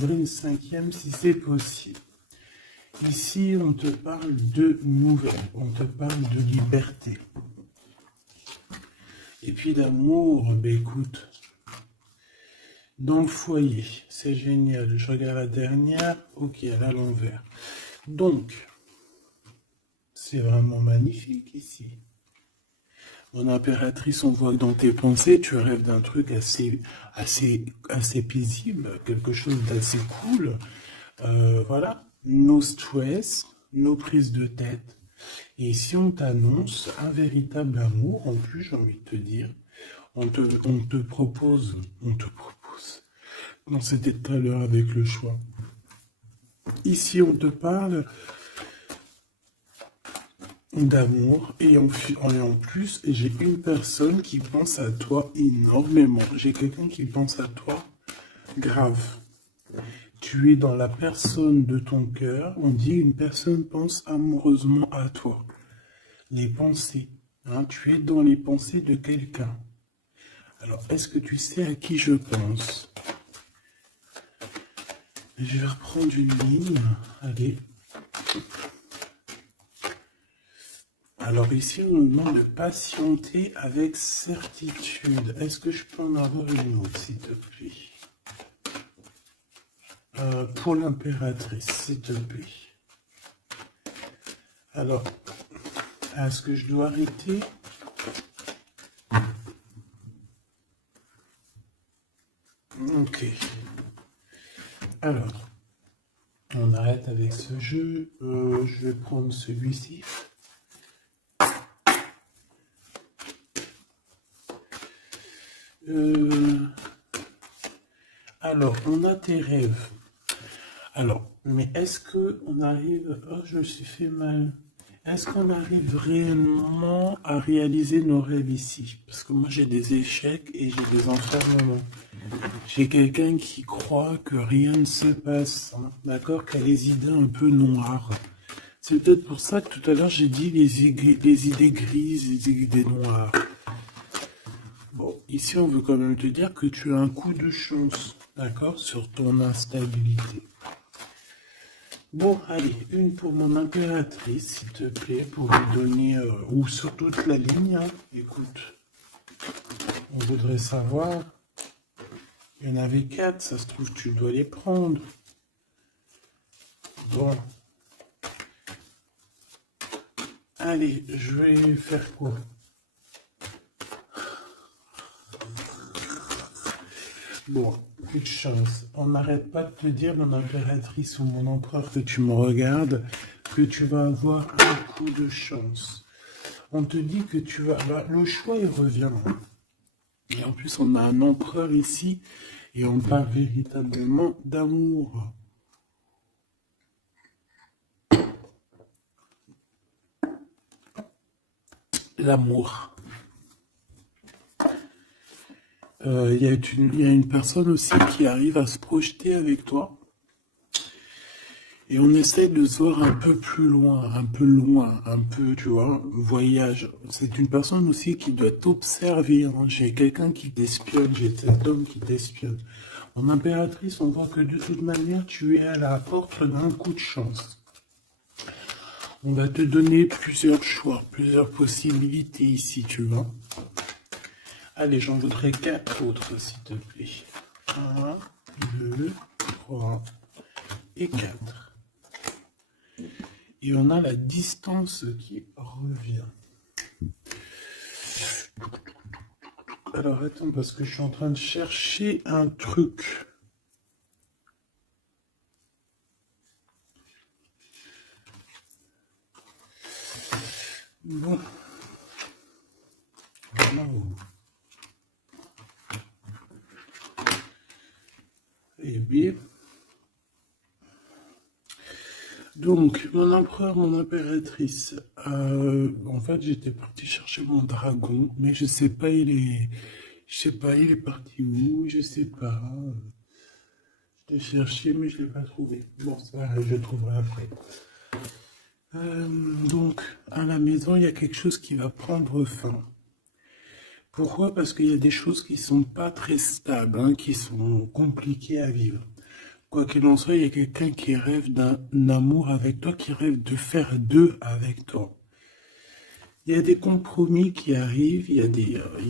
Une cinquième si c'est possible. Ici, on te parle de nouvelles, on te parle de liberté. Et puis d'amour, ben écoute, dans le foyer, c'est génial. Je regarde la dernière, ok, elle est à l'envers. Donc, c'est vraiment magnifique ici. Mon impératrice, on voit que dans tes pensées, tu rêves d'un truc assez paisible, quelque chose d'assez cool. Voilà, no stress, no prise de tête. Et si on t'annonce un véritable amour, en plus, j'ai envie de te dire, on te propose, non, c'était tout à l'heure avec le choix. Ici, on te parle d'amour et en plus, j'ai une personne qui pense à toi énormément. J'ai quelqu'un qui pense à toi grave. Tu es dans la personne de ton cœur. On dit une personne pense amoureusement à toi. Les pensées. Hein, tu es dans les pensées de quelqu'un. Alors, est-ce que tu sais à qui je pense? Je vais reprendre une ligne. Allez. Alors ici, on nous demande de patienter avec certitude. Est-ce que je peux en avoir une autre, s'il te plaît? Pour l'impératrice, s'il te plaît. Alors, est-ce que je dois arrêter? Ok. Alors, on arrête avec ce jeu. Je vais prendre celui-ci. Alors, on a tes rêves. Alors, mais est-ce que on arrive... Oh, je me suis fait mal. Est-ce qu'on arrive réellement à réaliser nos rêves ici? Parce que moi, j'ai des échecs et j'ai des enfermements. J'ai quelqu'un qui croit que rien ne se passe, hein, d'accord? Qui a les idées un peu noires. C'est peut-être pour ça que tout à l'heure, j'ai dit les idées grises, les idées noires. Bon, ici, on veut quand même te dire que tu as un coup de chance, d'accord, sur ton instabilité. Bon, allez, une pour mon impératrice, s'il te plaît, pour lui donner, ou sur toute la ligne, hein. Écoute, on voudrait savoir, il y en avait 4, ça se trouve, tu dois les prendre. Bon. Allez, je vais faire quoi? Bon, coup de chance. On n'arrête pas de te dire, mon impératrice ou mon empereur, que tu me regardes, que tu vas avoir un coup de chance. On te dit que tu vas... Bah, le choix, il revient. Et en plus, on a un empereur ici, et on parle véritablement d'amour. L'amour. Il y a une personne aussi qui arrive à se projeter avec toi. Et on essaie de se voir un peu plus loin, un peu, tu vois, voyage. C'est une personne aussi qui doit t'observer, hein. J'ai quelqu'un qui t'espionne, j'ai cet homme qui t'espionne. Mon impératrice, on voit que de toute manière, tu es à la porte d'un coup de chance. On va te donner plusieurs choix, plusieurs possibilités ici, tu vois. Allez, j'en voudrais 4 autres, s'il te plaît. 1, 2, 3 et 4. Et on a la distance qui revient. Alors attends, parce que je suis en train de chercher un truc. Bon. Wow. Eh bien. Donc, mon empereur, mon impératrice. En fait, j'étais parti chercher mon dragon, mais je sais pas, il est parti où, je sais pas. Je l'ai cherché, mais je l'ai pas trouvé. Bon, ça va, je le trouverai après. Donc, à la maison, il y a quelque chose qui va prendre fin. Pourquoi? Parce qu'il y a des choses qui sont pas très stables, hein, qui sont compliquées à vivre. Quoi qu'il en soit, il y a quelqu'un qui rêve d'un amour avec toi, qui rêve de faire deux avec toi. Il y a des compromis qui arrivent, il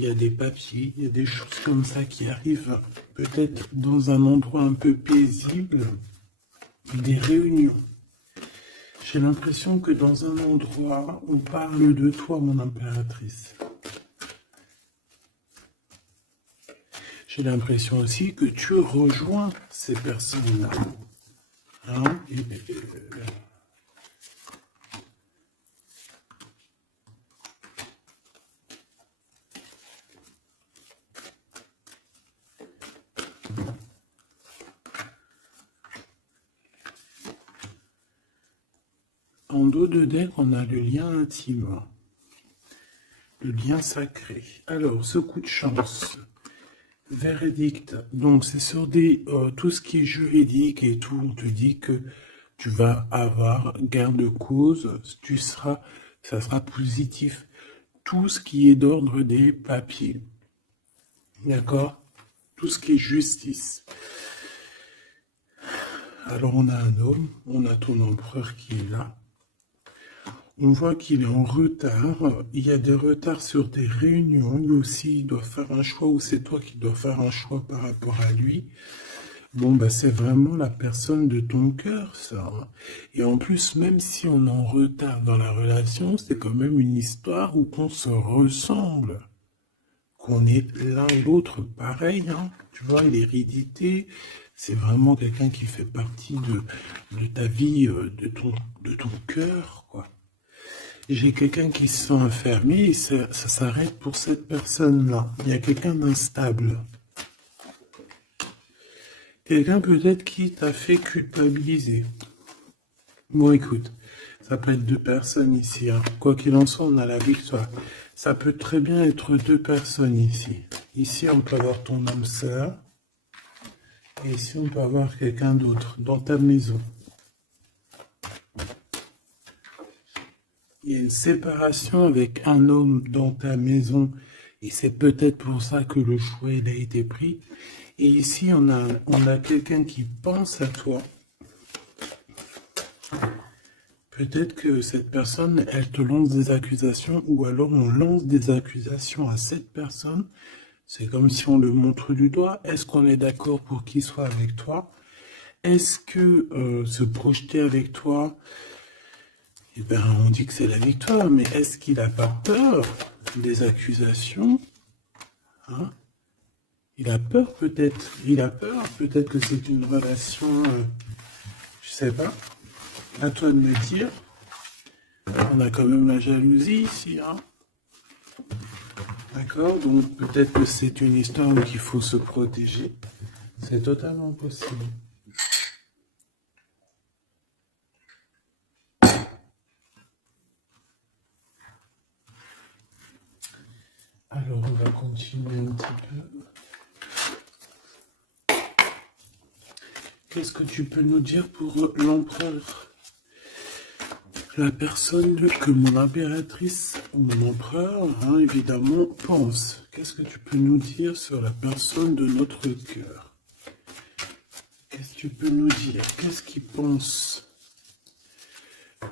y a des papiers, il y a des choses comme ça qui arrivent peut-être dans un endroit un peu paisible, des réunions. J'ai l'impression que dans un endroit, on parle de toi, mon impératrice. J'ai l'impression aussi que tu rejoins ces personnes-là. Hein? En dos de deck, on a le lien intime, le lien sacré. Alors, ce coup de chance, verdict, donc c'est sur tout ce qui est juridique et tout, on te dit que tu vas avoir gain de cause, ça sera positif. Tout ce qui est d'ordre des papiers, d'accord? Tout ce qui est justice. Alors on a un homme, on a ton empereur qui est là. On voit qu'il est en retard, il y a des retards sur des réunions, lui aussi il doit faire un choix ou c'est toi qui dois faire un choix par rapport à lui. Bon, bah c'est vraiment la personne de ton cœur, ça. Et en plus, même si on est en retard dans la relation, c'est quand même une histoire où on se ressemble. Qu'on est l'un et l'autre pareil, hein. Tu vois, l'hérédité, c'est vraiment quelqu'un qui fait partie de ta vie, de ton cœur, quoi. J'ai quelqu'un qui se sent enfermé et ça s'arrête pour cette personne-là. Il y a quelqu'un d'instable. Quelqu'un peut-être qui t'a fait culpabiliser. Bon, écoute, ça peut être deux personnes ici. Hein. Quoi qu'il en soit, on a la victoire. Ça peut très bien être deux personnes ici. Ici, on peut avoir ton âme sœur. Et ici, on peut avoir quelqu'un d'autre dans ta maison. Il y a une séparation avec un homme dans ta maison et c'est peut-être pour ça que le choix il a été pris. Et ici, on a quelqu'un qui pense à toi. Peut-être que cette personne, elle te lance des accusations ou alors on lance des accusations à cette personne. C'est comme si on le montre du doigt. Est-ce qu'on est d'accord pour qu'il soit avec toi? Est-ce que se projeter avec toi... Eh bien, on dit que c'est la victoire, mais est-ce qu'il n'a pas peur des accusations? Hein? Il a peur peut-être. Il a peur peut-être que c'est une relation, je sais pas. À toi de me dire. On a quand même la jalousie ici, hein? D'accord? Donc peut-être que c'est une histoire où il faut se protéger. C'est totalement possible. Alors, on va continuer un petit peu. Qu'est-ce que tu peux nous dire pour l'empereur? La personne que mon impératrice, ou mon empereur, hein, évidemment, pense. Qu'est-ce que tu peux nous dire sur la personne de notre cœur? Qu'est-ce que tu peux nous dire? Qu'est-ce qu'il pense?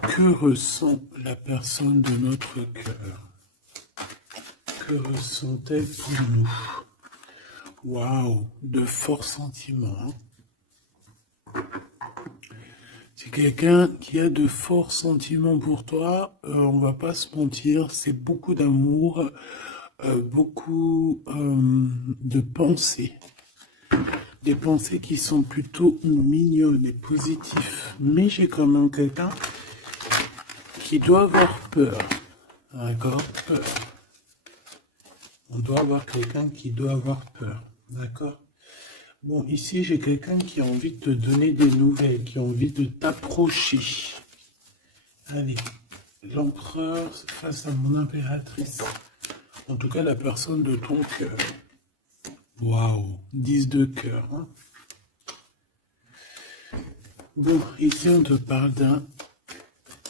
Que ressent la personne de notre cœur? Que ressent-elle pour nous? Waouh, de forts sentiments. C'est quelqu'un qui a de forts sentiments pour toi, on va pas se mentir, c'est beaucoup d'amour, beaucoup de pensées. Des pensées qui sont plutôt mignonnes et positives. Mais j'ai quand même quelqu'un qui doit avoir peur. D'accord? Peur. On doit avoir quelqu'un qui doit avoir peur, d'accord? Bon, ici, j'ai quelqu'un qui a envie de te donner des nouvelles, qui a envie de t'approcher. Allez, l'empereur face à mon impératrice. En tout cas, la personne de ton cœur. Waouh, 10 de cœur. Hein? Bon, ici, on te parle d'un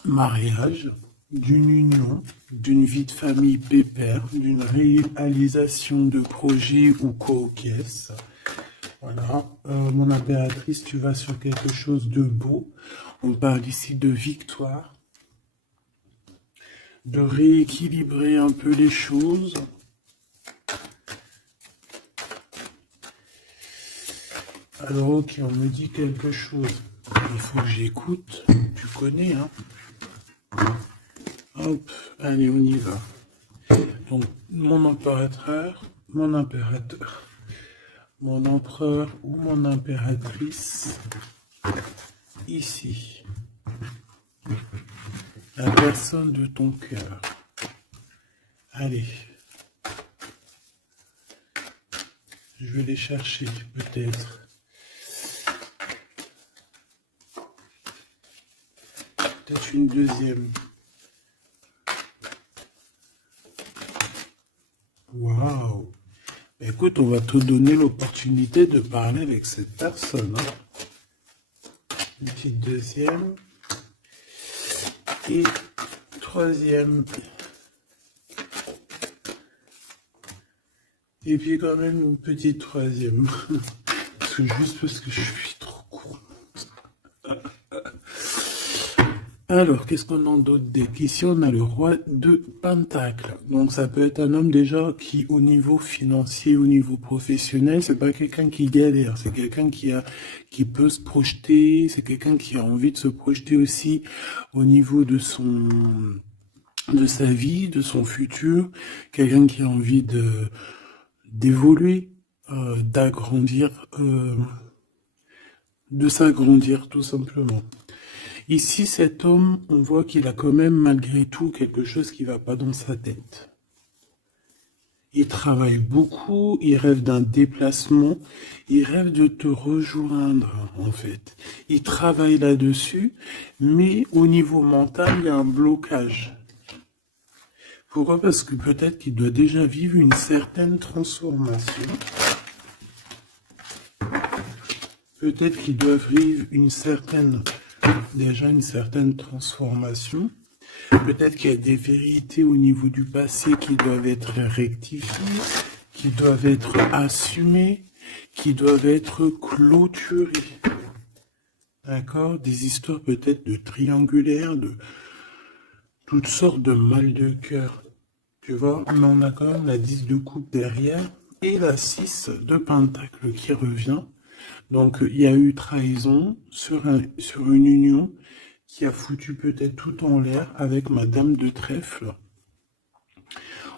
mariage, d'une union, d'une vie de famille pépère, d'une réalisation de projets ou co-caisse. Voilà. Mon impératrice, tu vas sur quelque chose de beau. On parle ici de victoire. De rééquilibrer un peu les choses. Alors, ok, on me dit quelque chose. Il faut que j'écoute. Tu connais, hein? Hop, allez, on y va. Donc, mon impérateur, mon empereur ou mon impératrice, ici. La personne de ton cœur. Allez. Je vais les chercher, peut-être. Peut-être une deuxième. Waouh! Écoute, on va te donner l'opportunité de parler avec cette personne. Hein. Une petite deuxième. Et troisième. Et puis quand même une petite troisième. Juste parce que je suis trop court. Alors, qu'est-ce qu'on a d'autre deck? Ici, on a le roi de Pentacle. Donc, ça peut être un homme déjà qui, au niveau financier, au niveau professionnel, c'est pas quelqu'un qui galère. C'est quelqu'un qui peut se projeter. C'est quelqu'un qui a envie de se projeter aussi au niveau de sa vie, de son futur. Quelqu'un qui a envie d'évoluer, d'agrandir, de s'agrandir, tout simplement. Ici, cet homme, on voit qu'il a quand même malgré tout quelque chose qui ne va pas dans sa tête. Il travaille beaucoup, il rêve d'un déplacement, il rêve de te rejoindre, en fait. Il travaille là-dessus, mais au niveau mental, il y a un blocage. Pourquoi? Parce que peut-être qu'il doit déjà vivre une certaine transformation. Peut-être qu'il doit vivre une certaine transformation. Peut-être qu'il y a des vérités au niveau du passé qui doivent être rectifiées, qui doivent être assumées, qui doivent être clôturées. D'accord? Des histoires peut-être de triangulaires, de toutes sortes de mal de cœur. Tu vois? Mais on a quand même la 10 de coupe derrière et la 6 de pentacle qui revient. Donc, il y a eu trahison sur une union qui a foutu peut-être tout en l'air avec Madame de Trèfle.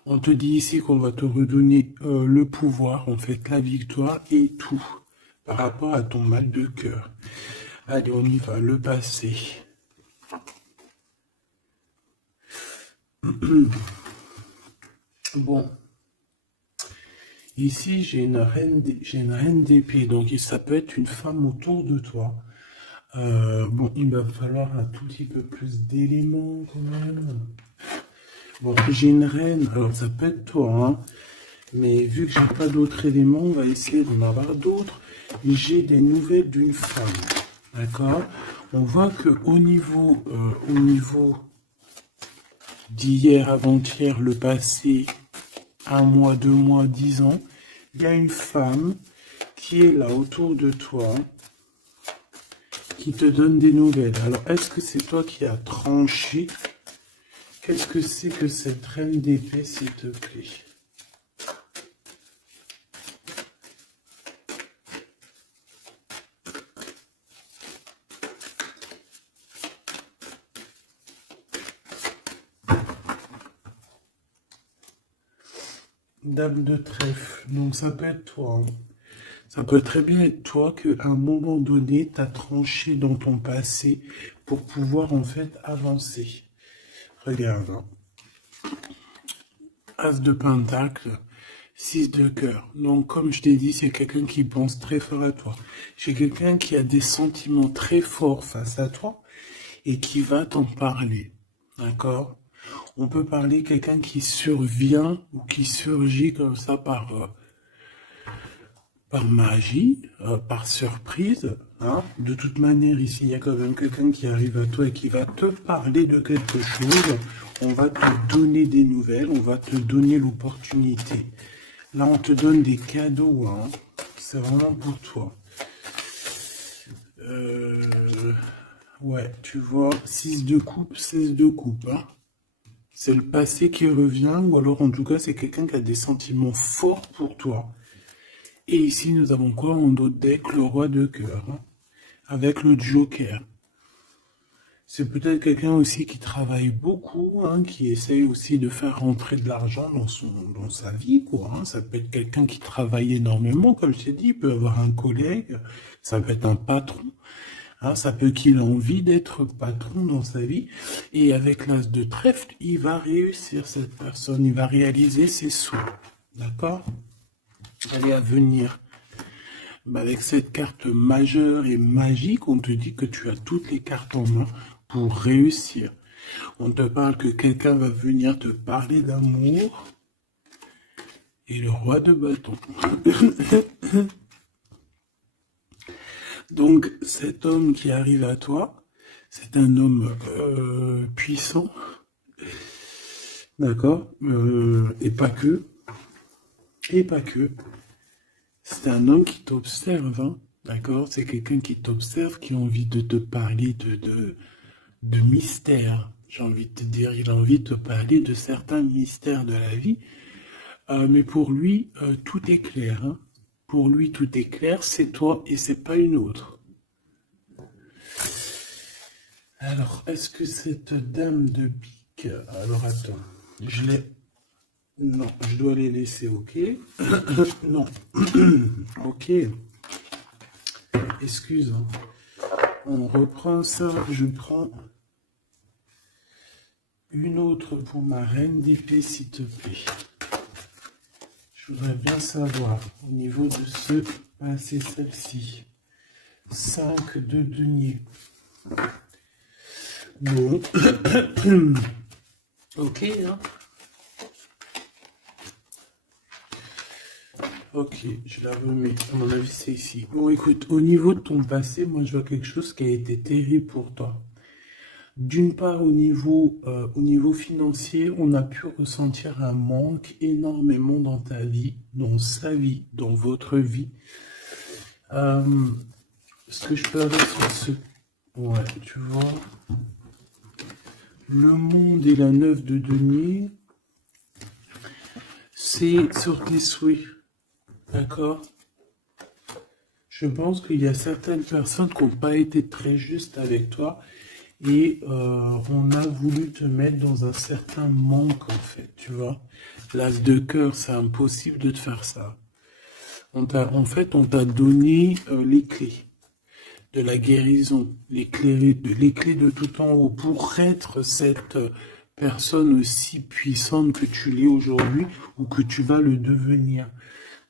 On te dit ici qu'on va te redonner le pouvoir, en fait, la victoire et tout par rapport à ton mal de cœur. Allez, on y va, le passé. Bon. Ici, j'ai une reine d'épée, donc ça peut être une femme autour de toi. Bon, il va falloir un tout petit peu plus d'éléments quand même. Bon, j'ai une reine, alors ça peut être toi, hein, mais vu que j'ai pas d'autres éléments, on va essayer d'en avoir d'autres. J'ai des nouvelles d'une femme, d'accord? On voit que au niveau d'hier, avant-hier, le passé, 1 mois, 2 mois, 10 ans, il y a une femme qui est là autour de toi, qui te donne des nouvelles. Alors, est-ce que c'est toi qui as tranché? Qu'est-ce que c'est que cette reine d'épée, s'il te plaît? Dame de trèfle, donc ça peut être toi. Hein. Ça peut très bien être toi qu'à un moment donné, tu as tranché dans ton passé pour pouvoir en fait avancer. Regarde. Hein. As de pentacle, 6 de cœur. Donc comme je t'ai dit, c'est quelqu'un qui pense très fort à toi. C'est quelqu'un qui a des sentiments très forts face à toi et qui va t'en parler. D'accord? On peut parler quelqu'un qui survient ou qui surgit comme ça par magie, par surprise. Hein. De toute manière, ici, il y a quand même quelqu'un qui arrive à toi et qui va te parler de quelque chose. On va te donner des nouvelles, on va te donner l'opportunité. Là, on te donne des cadeaux. Hein. c'est vraiment pour toi. Ouais, tu vois, 6 de coupe, 16 de coupe, hein. C'est le passé qui revient, ou alors en tout cas, c'est quelqu'un qui a des sentiments forts pour toi. Et ici, nous avons quoi en dos de deck? Le roi de cœur, hein, avec le joker. C'est peut-être quelqu'un aussi qui travaille beaucoup, hein, qui essaye aussi de faire rentrer de l'argent dans sa vie, quoi, hein. Ça peut être quelqu'un qui travaille énormément, comme je t'ai dit, il peut avoir un collègue, ça peut être un patron, hein, ça peut qu'il ait envie d'être patron dans sa vie. Et avec l'as de trèfle, il va réussir, cette personne, il va réaliser ses souhaits. D'accord? Allez, à venir. Avec cette carte majeure et magique, on te dit que tu as toutes les cartes en main pour réussir. On te parle que quelqu'un va venir te parler d'amour. Et le roi de bâton. Donc, cet homme qui arrive à toi, c'est un homme puissant. D'accord? Et pas que. Et pas que. C'est un homme qui t'observe, hein, d'accord? C'est quelqu'un qui t'observe, qui a envie de te parler de mystères. J'ai envie de te dire, il a envie de te parler de certains mystères de la vie. Mais pour lui, tout est clair, hein. Pour lui, tout est clair, c'est toi et c'est pas une autre. Alors, est-ce que cette dame de pique... Alors, attends, je l'ai... Non, je dois les laisser, ok? Non. Ok. Excuse. Hein. On reprend ça. Je prends une autre pour ma reine d'épée, s'il te plaît. Je voudrais bien savoir, au niveau de ce... Ah, c'est celle-ci. 5 de denier. Bon. Ok, hein? Ok, je la remets. À mon avis, c'est ici. Bon, écoute, au niveau de ton passé, moi, je vois quelque chose qui a été terrible pour toi. D'une part, au niveau financier, on a pu ressentir un manque énormément dans ta vie, dans sa vie, dans votre vie. Ce que je peux avoir sur ce... Ouais, tu vois. Le monde et la 9 de denier, c'est sur tes souhaits. D'accord? Je pense qu'il y a certaines personnes qui n'ont pas été très justes avec toi et on a voulu te mettre dans un certain manque, en fait, tu vois. L'as de cœur, c'est impossible de te faire ça. On t'a donné les clés de la guérison, les clés de tout en haut pour être cette personne aussi puissante que tu l'es aujourd'hui ou que tu vas le devenir.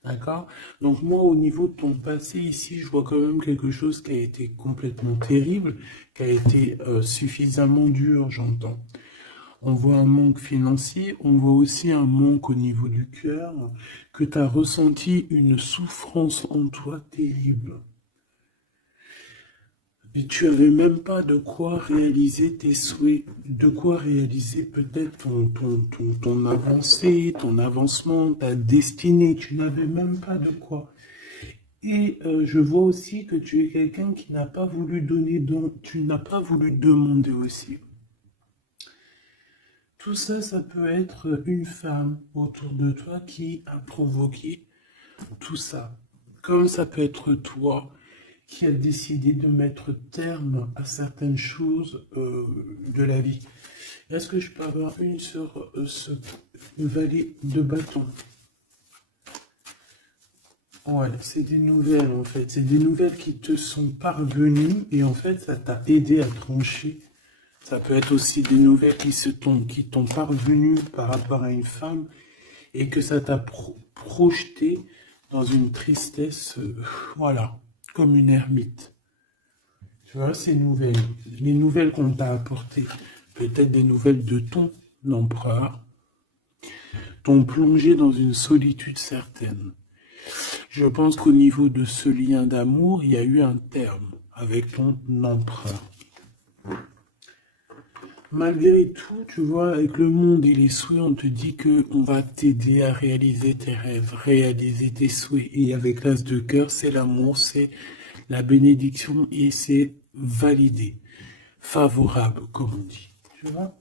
D'accord? Donc moi, au niveau de ton passé ici, je vois quand même quelque chose qui a été complètement terrible, qui a été suffisamment dur, j'entends. On voit un manque financier, on voit aussi un manque au niveau du cœur, que tu as ressenti une souffrance en toi terrible. Et tu n'avais même pas de quoi réaliser tes souhaits, de quoi réaliser peut-être ton avancée, ton avancement, ta destinée. Tu n'avais même pas de quoi. Et je vois aussi que tu es quelqu'un qui n'a pas voulu donner, donc tu n'as pas voulu demander aussi. Tout ça, ça peut être une femme autour de toi qui a provoqué tout ça. Comme ça peut être toi qui a décidé de mettre terme à certaines choses de la vie. Est-ce que je peux avoir une sur ce valet de bâton? Ouais, c'est des nouvelles en fait. C'est des nouvelles qui te sont parvenues et en fait, ça t'a aidé à trancher. Ça peut être aussi des nouvelles qui t'ont parvenues par rapport à une femme et que ça t'a projeté dans une tristesse, voilà, comme une ermite. Tu vois, ces nouvelles, les nouvelles qu'on t'a apportées, peut-être des nouvelles de ton empereur, t'ont plongé dans une solitude certaine. Je pense qu'au niveau de ce lien d'amour, il y a eu un terme avec ton empereur. malgré tout, tu vois, avec le monde et les souhaits, on te dit que on va t'aider à réaliser tes rêves, réaliser tes souhaits. Et avec l'as de cœur, c'est l'amour, c'est la bénédiction et c'est validé, favorable, comme on dit. Tu vois?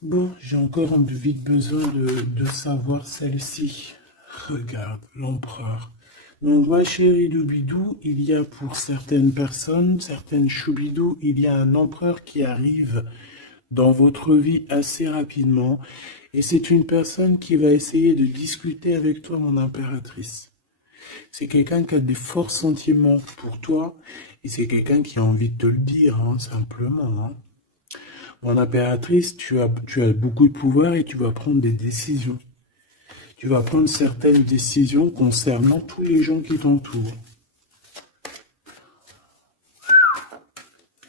Bon, j'ai encore vite besoin de savoir celle-ci. Regarde, l'empereur. Donc, ma chérie Doubidou, il y a pour certaines personnes, certaines choubidou, il y a un empereur qui arrive dans votre vie assez rapidement. Et c'est une personne qui va essayer de discuter avec toi, mon impératrice. C'est quelqu'un qui a des forts sentiments pour toi. Et c'est quelqu'un qui a envie de te le dire, hein, simplement. Hein. Mon impératrice, tu as beaucoup de pouvoir et tu vas prendre des décisions. Tu vas prendre certaines décisions concernant tous les gens qui t'entourent.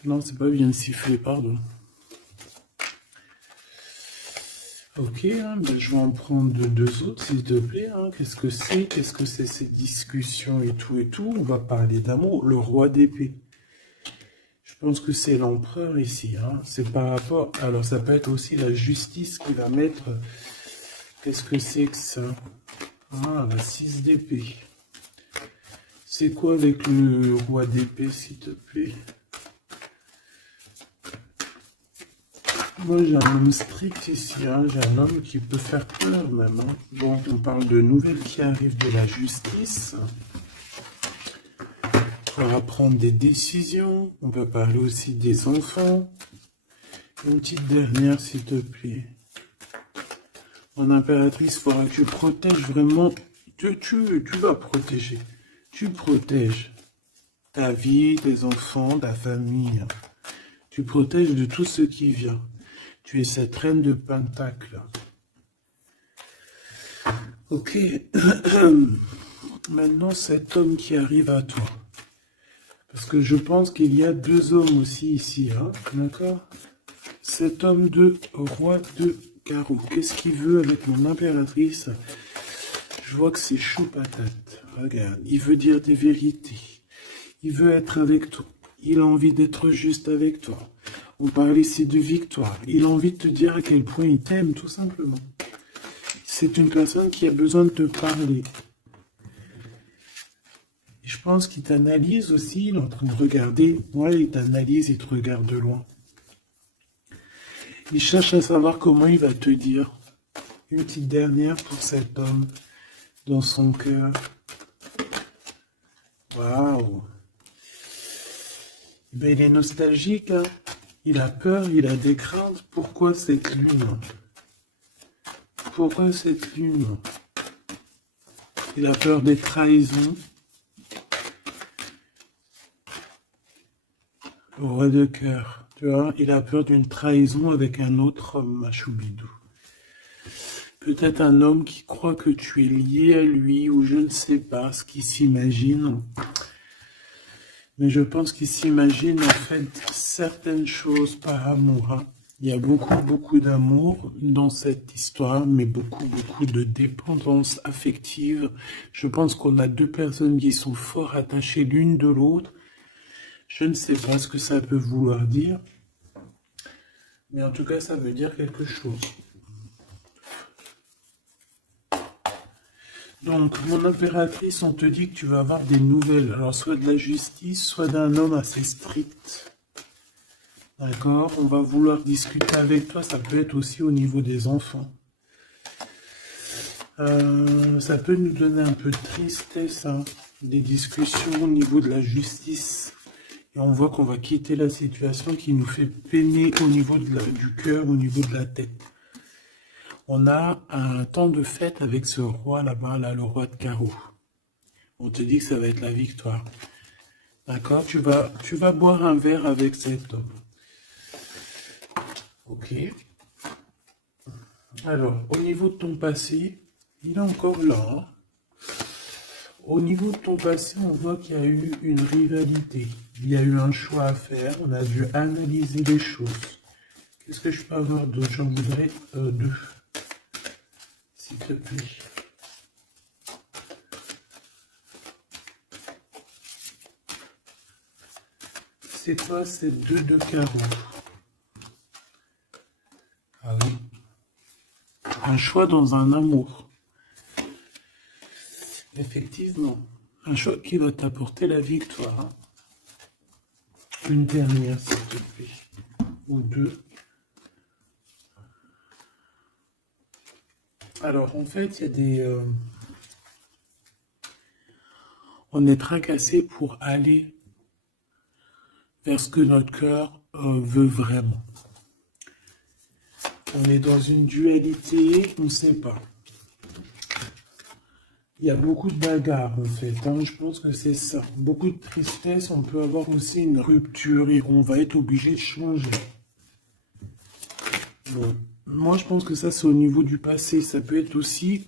Non, c'est pas bien sifflé, pardon. Ok, hein, ben je vais en prendre deux autres, s'il te plaît. Hein. Qu'est-ce que c'est? Qu'est-ce que c'est ces discussions et tout et tout? On va parler d'amour. Le roi d'épée. Je pense que c'est l'empereur ici. Hein. C'est par rapport... Alors, ça peut être aussi la justice qui va mettre... Qu'est-ce que c'est que ça? Ah, la 6 d'épée. C'est quoi avec le roi d'épée, s'il te plaît? Moi, j'ai un homme strict ici, hein. J'ai un homme qui peut faire peur même. Hein. Bon, on parle de nouvelles qui arrivent de la justice. On va prendre des décisions. On peut parler aussi des enfants. Une petite dernière, s'il te plaît. Mon impératrice, il faudra que tu protèges vraiment. Tu vas protéger. Tu protèges ta vie, tes enfants, ta famille. Tu protèges de tout ce qui vient. Tu es cette reine de Pentacle. Ok. Maintenant, cet homme qui arrive à toi. Parce que je pense qu'il y a deux hommes aussi ici. Hein, d'accord? Cet homme de roi de carreau. Qu'est-ce qu'il veut avec mon impératrice? Je vois que c'est chaud patate. Regarde, il veut dire des vérités. Il veut être avec toi. Il a envie d'être juste avec toi. On parle ici de victoire. Il a envie de te dire à quel point il t'aime, tout simplement. C'est une personne qui a besoin de te parler. Et je pense qu'il t'analyse aussi. Il est en train de regarder. Ouais, il t'analyse, il te regarde de loin. Il cherche à savoir comment il va te dire. Une petite dernière pour cet homme dans son cœur. Waouh! Ben, il est nostalgique, hein. Il a peur, il a des craintes. Pourquoi cette lune? Pourquoi cette lune? Il a peur des trahisons. Le roi de cœur, tu vois, il a peur d'une trahison avec un autre homme, Machoubidou. Peut-être un homme qui croit que tu es lié à lui, ou je ne sais pas ce qu'il s'imagine. Mais je pense qu'il s'imagine en fait certaines choses par amour. Hein. Il y a beaucoup d'amour dans cette histoire, mais beaucoup de dépendance affective. Je pense qu'on a deux personnes qui sont fort attachées l'une de l'autre. Je ne sais pas ce que ça peut vouloir dire, mais en tout cas, ça veut dire quelque chose. Donc, mon impératrice, on te dit que tu vas avoir des nouvelles. Alors, soit de la justice, soit d'un homme assez strict. D'accord? On va vouloir discuter avec toi. Ça peut être aussi au niveau des enfants. Ça peut nous donner un peu de tristesse, hein, des discussions au niveau de la justice. Et on voit qu'on va quitter la situation qui nous fait peiner au niveau du cœur, au niveau de la tête. On a un temps de fête avec ce roi là-bas, là, le roi de carreau. On te dit que ça va être la victoire. D'accord? Tu vas boire un verre avec cet homme. Ok. Alors, au niveau de ton passé, il est encore là. Hein? Au niveau de ton passé, on voit qu'il y a eu une rivalité. Il y a eu un choix à faire. On a dû analyser les choses. Qu'est-ce que je peux avoir d'autre? J'en voudrais deux. S'il te plaît. C'est quoi ces deux de carreau? un choix dans un amour. Effectivement, un choix qui va t'apporter la victoire. Une dernière, s'il te plaît. Ou deux. Alors, en fait, il y a des... on est tracassé pour aller vers ce que notre cœur veut vraiment. On est dans une dualité, on ne sait pas. Il y a beaucoup de bagarres en fait, hein. Je pense que c'est ça. Beaucoup de tristesse, on peut avoir aussi une rupture et on va être obligé de changer. Bon. Moi je pense que ça c'est au niveau du passé, ça peut être aussi...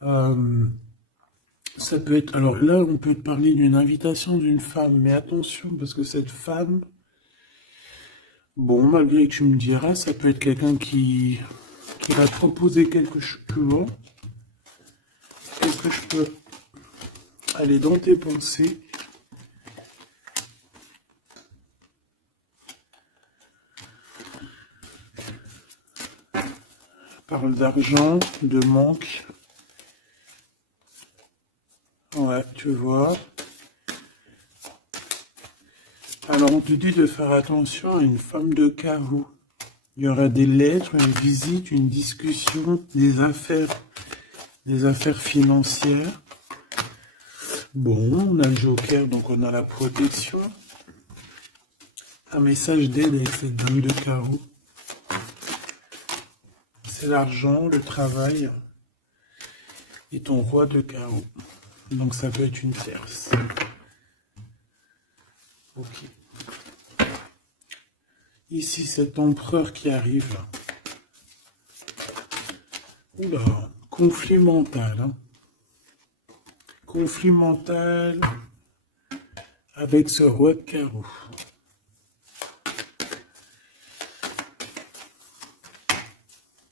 ça peut être... Alors là on peut te parler d'une invitation d'une femme, mais attention parce que cette femme... Bon, malgré que tu me diras, ça peut être quelqu'un qui va te proposer quelque chose. Est-ce que je peux aller dans tes pensées? Parle d'argent, de manque. Ouais, tu vois. Alors, on te dit de faire attention à une femme de carreau. Il y aura des lettres, une visite, une discussion, des affaires financières. Bon, on a le joker, donc on a la protection. Un message d'aide avec cette dame de carreau. C'est l'argent, le travail et ton roi de carreau. Donc ça peut être une tierce. Ok. Ici, cet empereur qui arrive. Oula, conflit mental. Hein. Conflit mental avec ce roi de carreau.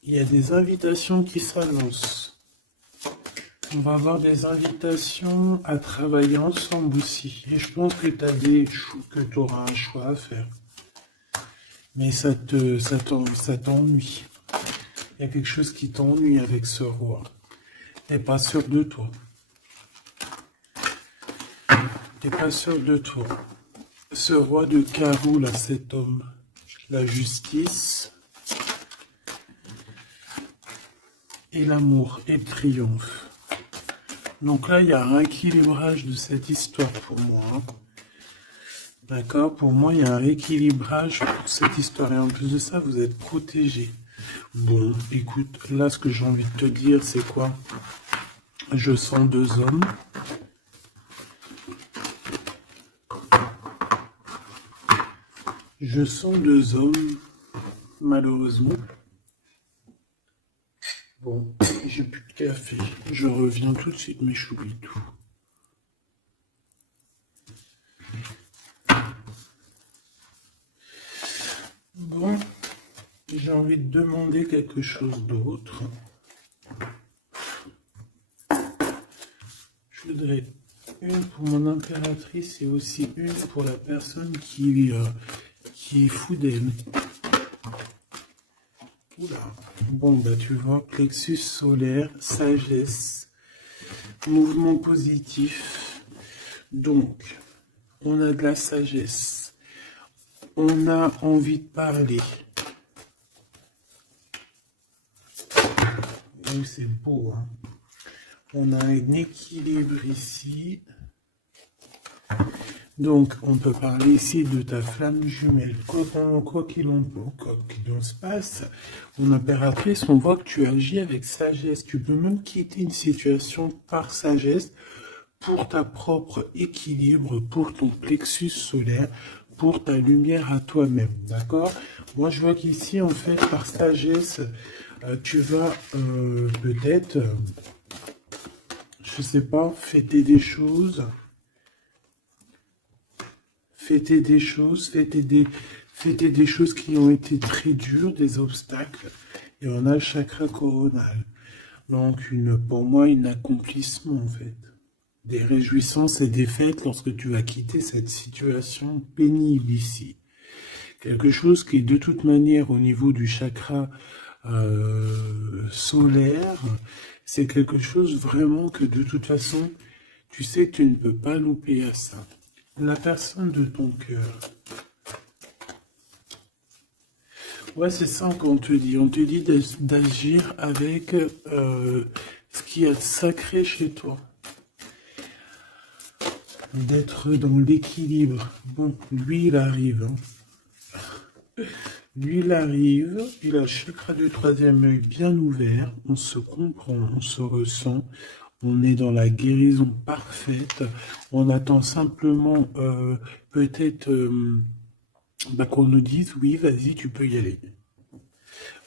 Il y a des invitations qui s'annoncent. On va avoir des invitations à travailler ensemble aussi. Et je pense que tu auras un choix à faire. Mais ça t'ennuie. Il y a quelque chose qui t'ennuie avec ce roi. T'es pas sûr de toi. T'es pas sûr de toi. Ce roi de carreau, là, cet homme, la justice et l'amour et le triomphe. Donc là, il y a un rééquilibrage de cette histoire pour moi. Hein. D'accord? Pour moi, il y a un rééquilibrage pour cette histoire. Et en plus de ça, vous êtes protégés. Bon, écoute, là, ce que j'ai envie de te dire, c'est quoi? Je sens deux hommes. Je sens deux hommes, malheureusement. Bon, j'ai plus de café. Je reviens tout de suite, mais j'oublie tout. Bon, j'ai envie de demander quelque chose d'autre. Je voudrais une pour mon impératrice et aussi une pour la personne qui est fou d'elle. Oula. Bon, bah tu vois, plexus solaire, sagesse, mouvement positif. Donc, on a de la sagesse. On a envie de parler. Oh, c'est beau, hein. On a un équilibre ici. Donc, on peut parler ici de ta flamme jumelle. Quoi qu'il en se passe, mon impératrice, on voit que tu agis avec sagesse. Tu peux même quitter une situation par sagesse pour ta propre équilibre, pour ton plexus solaire, pour ta lumière à toi-même. D'accord? Moi, je vois qu'ici, en fait, par sagesse, tu vas peut-être, je sais pas, fêter des choses. Fêter des choses qui ont été très dures, des obstacles. Et on a le chakra coronal. Donc, pour moi, un accomplissement, en fait. Des réjouissances et des fêtes lorsque tu vas quitter cette situation pénible ici. Quelque chose qui, de toute manière, au niveau du chakra solaire, c'est quelque chose vraiment que de toute façon, tu sais, tu ne peux pas louper à ça. La personne de ton cœur. Ouais, c'est ça qu'on te dit. On te dit d'agir avec ce qui est sacré chez toi. D'être dans l'équilibre. Bon, lui, il arrive. Lui, il arrive. Il a le chakra du troisième œil bien ouvert. On se comprend, on se ressent. On est dans la guérison parfaite. On attend simplement peut-être qu'on nous dise, oui, vas-y, tu peux y aller.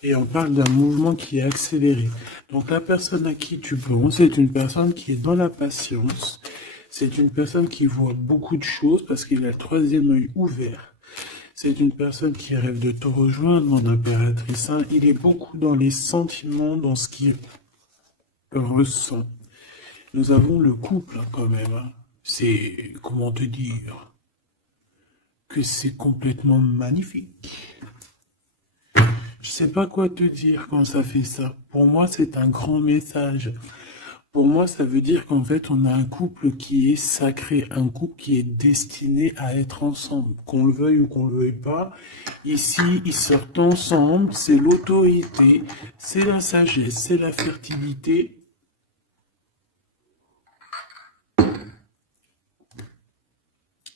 Et on parle d'un mouvement qui est accéléré. Donc la personne à qui tu penses, c'est une personne qui est dans la patience. C'est une personne qui voit beaucoup de choses parce qu'il a le troisième œil ouvert. C'est une personne qui rêve de te rejoindre, mon impératrice. Hein. Il est beaucoup dans les sentiments, dans ce qu'il ressent. Nous avons le couple hein, quand même. Hein. C'est, comment te dire, que c'est complètement magnifique. Je sais pas quoi te dire quand ça fait ça. Pour moi, c'est un grand message. Pour moi, ça veut dire qu'en fait, on a un couple qui est sacré, un couple qui est destiné à être ensemble. Qu'on le veuille ou qu'on le veuille pas, ici, ils sortent ensemble, c'est l'autorité, c'est la sagesse, c'est la fertilité.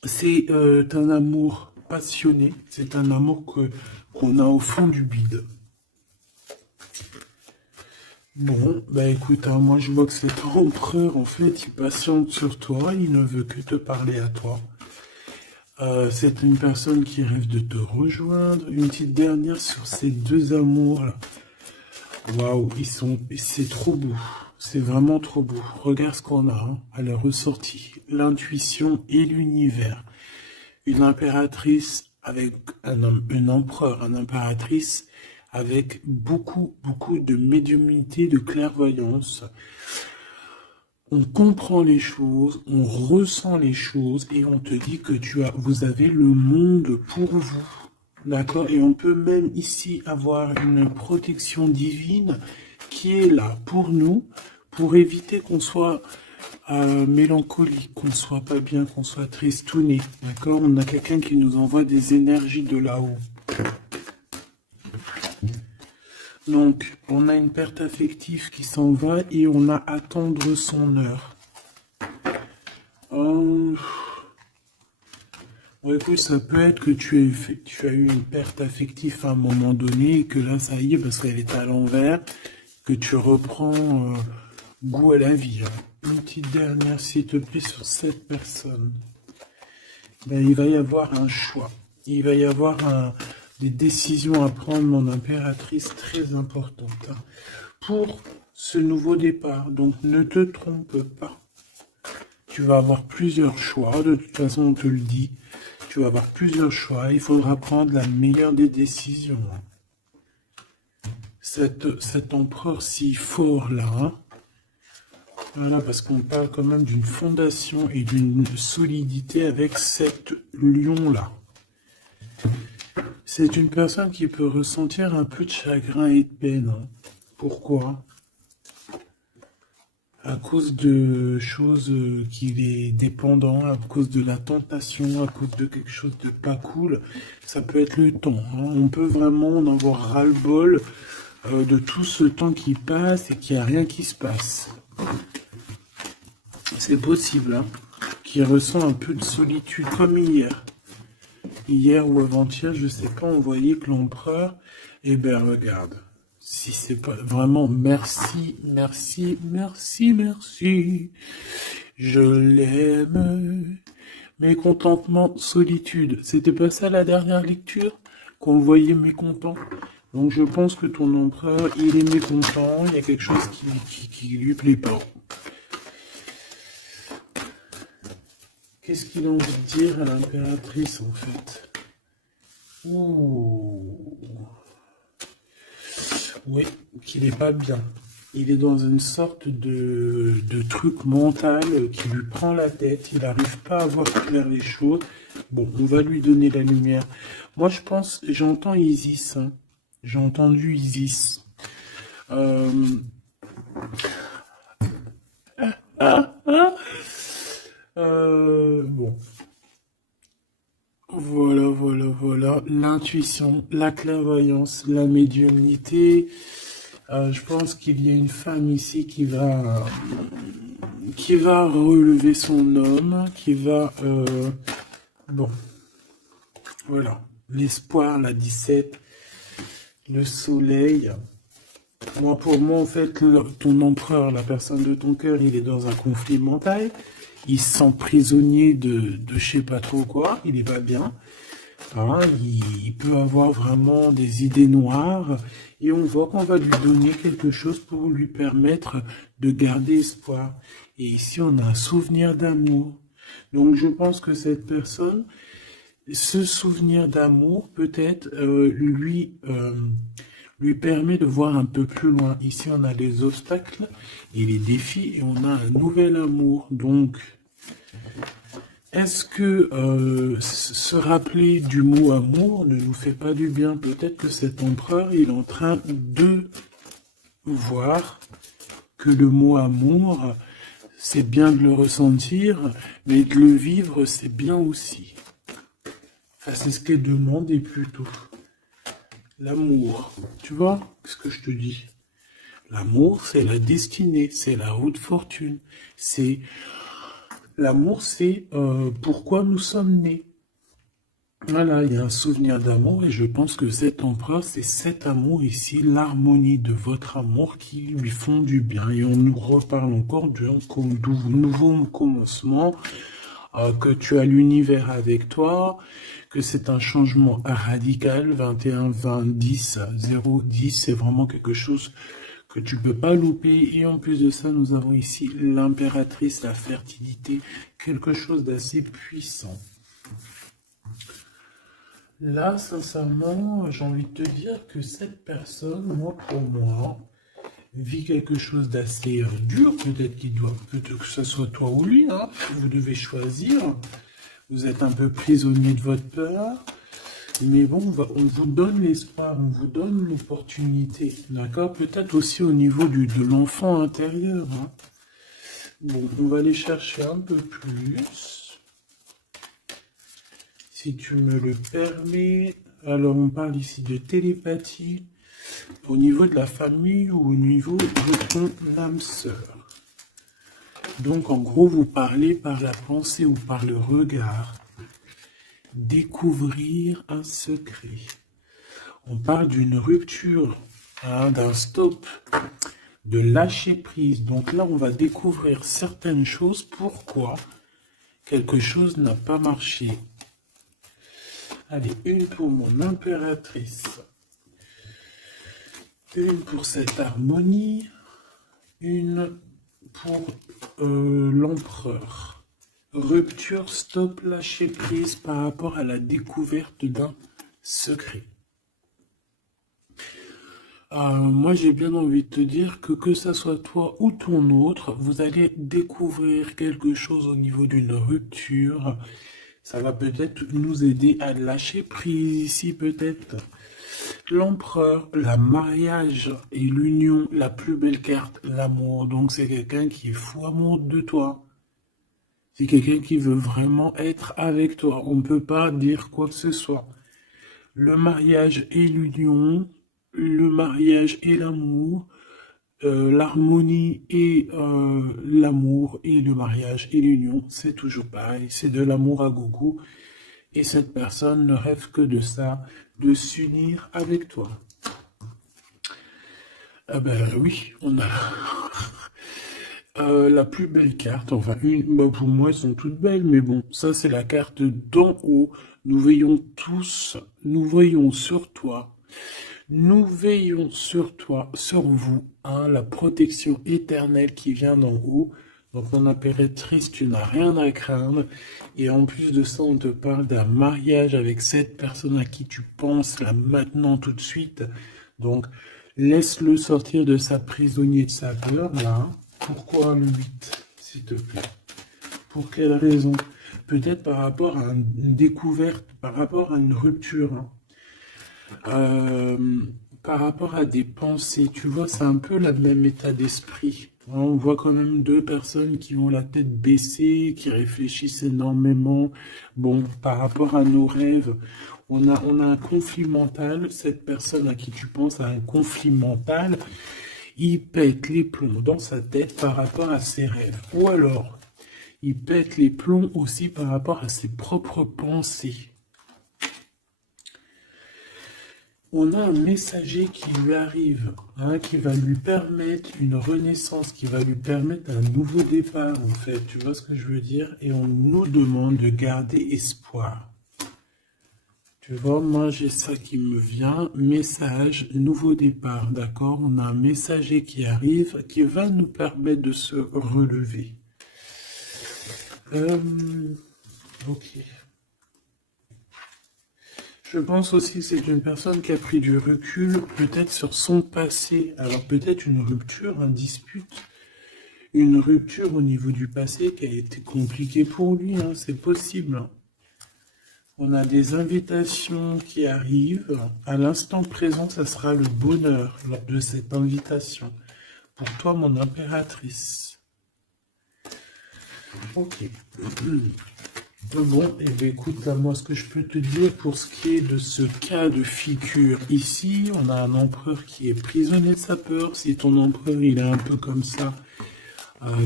C'est un amour passionné, c'est un amour qu'on a au fond du bide. Bon, bah écoute, hein, moi je vois que cet empereur, en fait, il patiente sur toi, il ne veut que te parler à toi. C'est une personne qui rêve de te rejoindre. Une petite dernière sur ces deux amours-là. Waouh, c'est trop beau. C'est vraiment trop beau. Regarde ce qu'on a hein, à la ressortie. L'intuition et l'univers. Une impératrice avec un empereur, une impératrice avec beaucoup de médiumnité, de clairvoyance. On comprend les choses, on ressent les choses et on te dit que vous avez le monde pour vous. D'accord? Et on peut même ici avoir une protection divine qui est là pour nous, pour éviter qu'on soit mélancolique, qu'on soit pas bien, qu'on soit tristouné. D'accord? On a quelqu'un qui nous envoie des énergies de là-haut. Donc, on a une perte affective qui s'en va et on a à attendre son heure. Bon, écoute, ça peut être que tu as eu une perte affective à un moment donné et que là, ça y est, parce qu'elle est à l'envers, que tu reprends goût à la vie. Hein. Une petite dernière, s'il te plaît, sur cette personne. Ben, il va y avoir un choix. Il va y avoir des décisions à prendre, mon impératrice, très importantes. Hein, pour ce nouveau départ. Donc, ne te trompe pas. Tu vas avoir plusieurs choix. De toute façon, on te le dit. Tu vas avoir plusieurs choix. Il faudra prendre la meilleure des décisions. Cet empereur si fort là. Hein, voilà, parce qu'on parle quand même d'une fondation et d'une solidité avec cet lion-là. C'est une personne qui peut ressentir un peu de chagrin et de peine. Hein. Pourquoi? À cause de choses qu'il est dépendant, à cause de la tentation, à cause de quelque chose de pas cool. Ça peut être le temps. Hein. On peut vraiment en avoir ras-le-bol de tout ce temps qui passe et qu'il n'y a rien qui se passe. C'est possible, hein, qu'il ressent un peu de solitude, comme hier. Hier ou avant-hier, je sais pas, on voyait que l'empereur, eh ben regarde, si c'est pas vraiment merci, je l'aime, mécontentement, solitude, c'était pas ça la dernière lecture, qu'on le voyait mécontent. Donc je pense que ton empereur, il est mécontent, il y a quelque chose qui lui plaît pas. Qu'est-ce qu'il a envie de dire à l'impératrice, en fait? Ouh. Oui, qu'il n'est pas bien. Il est dans une sorte de truc mental qui lui prend la tête. Il n'arrive pas à voir clair les choses. Bon, on va lui donner la lumière. Moi, je pense, j'entends Isis. Hein. J'ai entendu Isis. Euh, ah, ah, bon, voilà, voilà, voilà. L'intuition, la clairvoyance, la médiumnité. Je pense qu'il y a une femme ici qui va relever son homme, qui va... bon, voilà. L'espoir, la 17, le soleil. Moi, pour moi, en fait, ton empereur, la personne de ton cœur, il est dans un conflit mental. Il se sent prisonnier de je sais pas trop quoi. Il est pas bien. Hein, il peut avoir vraiment des idées noires. Et on voit qu'on va lui donner quelque chose pour lui permettre de garder espoir. Et ici, on a un souvenir d'amour. Donc, je pense que cette personne, ce souvenir d'amour, peut-être, lui permet de voir un peu plus loin. Ici, on a les obstacles et les défis et on a un nouvel amour. Donc, est-ce que se rappeler du mot amour ne nous fait pas du bien? Peut-être que cet empereur, il est en train de voir que le mot amour, c'est bien de le ressentir, mais de le vivre, c'est bien aussi. Enfin, c'est ce qu'elle demandait plutôt. L'amour. Tu vois ce que je te dis? L'amour, c'est la destinée, c'est la haute fortune. C'est l'amour, c'est pourquoi nous sommes nés. Voilà, il y a un souvenir d'amour et je pense que cet empereur, c'est cet amour ici, l'harmonie de votre amour qui lui font du bien. Et on nous reparle encore d'un nouveau commencement, que tu as l'univers avec toi, que c'est un changement radical, 21, 20, 10, 0, 10, c'est vraiment quelque chose que tu peux pas louper. Et en plus de ça, nous avons ici l'impératrice, la fertilité, quelque chose d'assez puissant. Là, sincèrement, j'ai envie de te dire que cette personne, moi, pour moi, vit quelque chose d'assez dur. Peut-être que ce soit toi ou lui, hein. Vous devez choisir. Vous êtes un peu prisonnier de votre peur. Mais bon, on vous donne l'espoir, on vous donne l'opportunité. D'accord? Peut-être aussi au niveau de l'enfant intérieur, hein. Bon, on va aller chercher un peu plus. Si tu me le permets, alors on parle ici de télépathie au niveau de la famille ou au niveau de ton âme sœur. Donc en gros, vous parlez par la pensée ou par le regard. Découvrir un secret. On parle d'une rupture, hein, d'un stop, de lâcher prise. Donc là, on va découvrir certaines choses. Pourquoi quelque chose n'a pas marché. Allez, une pour mon impératrice. Une pour cette harmonie. Une pour l'empereur. Rupture, stop, lâcher prise par rapport à la découverte d'un secret. Moi, j'ai bien envie de te dire que ça soit toi ou ton autre, vous allez découvrir quelque chose au niveau d'une rupture. Ça va peut-être nous aider à lâcher prise ici, peut-être. L'empereur, le mariage et l'union, la plus belle carte, l'amour. Donc, c'est quelqu'un qui est fou amoureux de toi. C'est quelqu'un qui veut vraiment être avec toi. On ne peut pas dire quoi que ce soit. Le mariage et l'union, le mariage et l'amour, l'harmonie et l'amour et le mariage et l'union, c'est toujours pareil. C'est de l'amour à gogo. Et cette personne ne rêve que de ça, de s'unir avec toi. Ah ben oui, on a la plus belle carte, enfin pour moi elles sont toutes belles, mais bon, ça c'est la carte d'en haut. Nous veillons tous, nous veillons sur toi, nous veillons sur toi, sur vous, hein, la protection éternelle qui vient d'en haut. Donc mon impératrice, tu n'as rien à craindre. Et en plus de ça, on te parle d'un mariage avec cette personne à qui tu penses là maintenant tout de suite. Donc laisse-le sortir de sa prisonnier de sa peur là. Pourquoi le 8, s'il te plaît? Pour quelle raison? Peut-être par rapport à une découverte, par rapport à une rupture. Hein. par rapport à des pensées, tu vois, c'est un peu le même état d'esprit. On voit quand même deux personnes qui ont la tête baissée, qui réfléchissent énormément. Bon, par rapport à nos rêves, on a un conflit mental. Cette personne à qui tu penses a un conflit mental. Il pète les plombs dans sa tête par rapport à ses rêves. Ou alors, il pète les plombs aussi par rapport à ses propres pensées. On a un messager qui lui arrive, hein, qui va lui permettre une renaissance, qui va lui permettre un nouveau départ, en fait. Tu vois ce que je veux dire? Et on nous demande de garder espoir. Tu vois, moi j'ai ça qui me vient, message, nouveau départ, d'accord? On a un messager qui arrive, qui va nous permettre de se relever. Ok. Je pense aussi que c'est une personne qui a pris du recul, peut-être sur son passé. Alors peut-être une rupture, une dispute, une rupture au niveau du passé qui a été compliquée pour lui, hein, c'est possible. On a des invitations qui arrivent. À l'instant présent, ça sera le bonheur lors de cette invitation. Pour toi, mon impératrice. Ok. Bon, et bien écoute, là, moi, ce que je peux te dire pour ce qui est de ce cas de figure ici, on a un empereur qui est prisonnier de sa peur. Si ton empereur, il est un peu comme ça,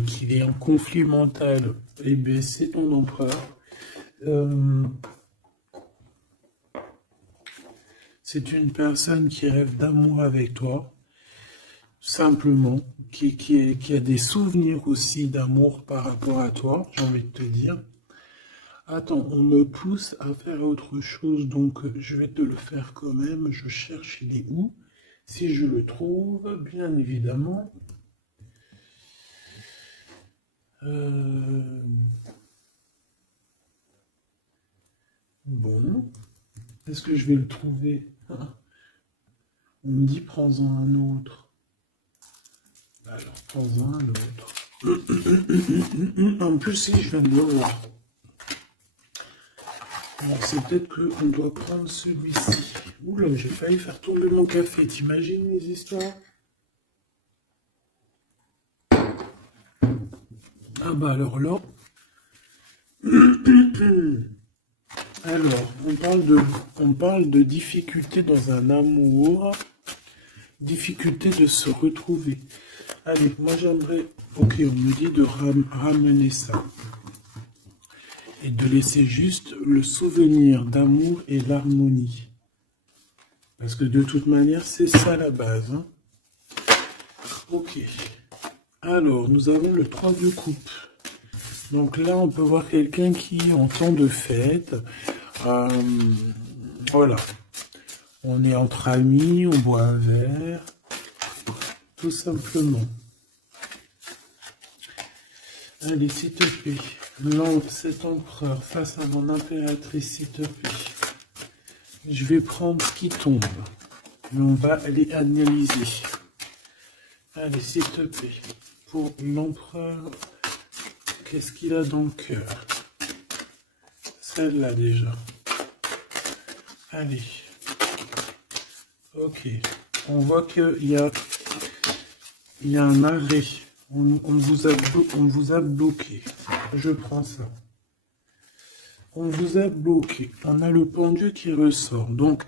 qu'il est en conflit mental, et bien c'est ton empereur. C'est une personne qui rêve d'amour avec toi, simplement, qui a des souvenirs aussi d'amour par rapport à toi, j'ai envie de te dire. Attends, on me pousse à faire autre chose, donc je vais te le faire quand même. Je cherche, il est où? Si je le trouve, bien évidemment. Bon, est-ce que je vais le trouver? On me dit prends-en un autre. Alors, prends-en un autre. En plus, si je viens de le voir. Alors, c'est peut-être qu'on doit prendre celui-ci. Oula, j'ai failli faire tomber mon café. T'imagines les histoires? Ah bah alors là. Alors, on parle de difficulté dans un amour, difficulté de se retrouver. Allez, moi j'aimerais, ok, on me dit de ramener ça. Et de laisser juste le souvenir d'amour et l'harmonie. Parce que de toute manière, c'est ça la base. Hein. Ok. Alors, nous avons le 3 de coupe. Donc là, on peut voir quelqu'un qui est en temps de fête. Voilà. On est entre amis, on boit un verre. Tout simplement. Allez, s'il te plaît. Non, cet empereur face à mon impératrice, s'il te plaît. Je vais prendre ce qui tombe. Et on va aller analyser. Allez, s'il te plaît. Pour l'empereur, qu'est-ce qu'il a dans le cœur? Celle-là déjà. Allez. Ok. On voit qu'il y a un arrêt. On vous a bloqué. Je prends ça. On vous a bloqué. On a le pendu qui ressort. Donc,